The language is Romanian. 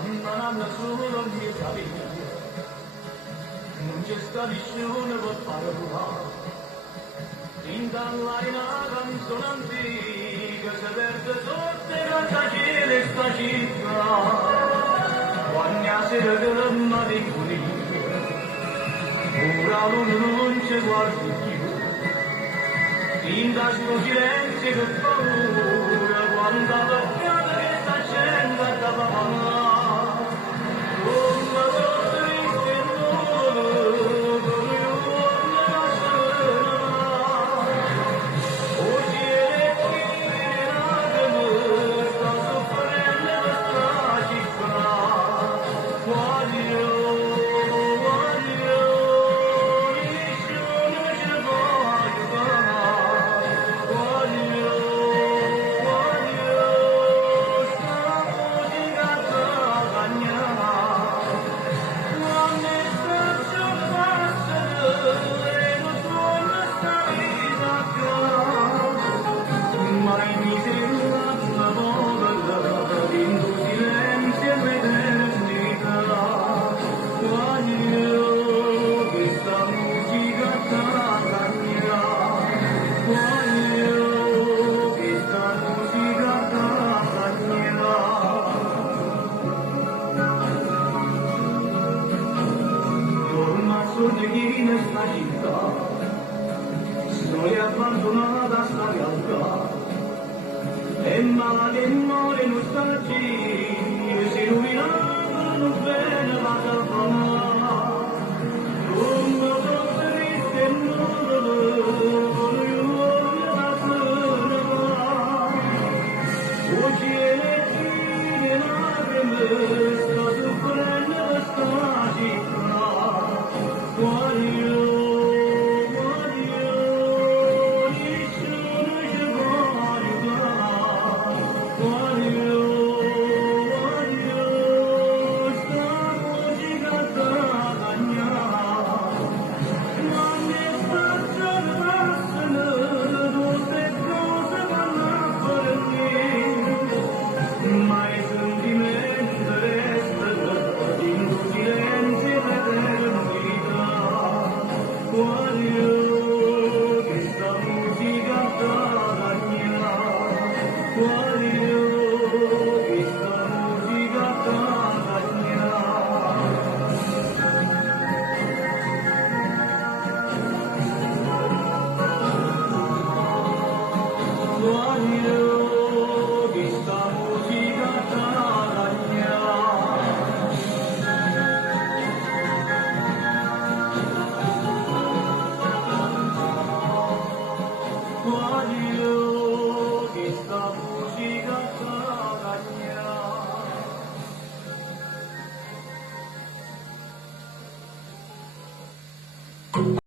mamma nessuno mi capì, non c'è sta nessuno per parlare, in dalla canzone antica si perde sotto i grattacieli sta città, quando si ricama di pulire, ora non ci guardi più, in questo silenzio che paura, quando la pianta che sta scendendo da mamma. In sta città, sono abbandonata sta realtà, e male muore nostalgia, si rovinano bene la calma, come sono triste e nudo, io la sera, oggi è le fine lacrime, sta soffrendo sta città. Guaglio che sta musica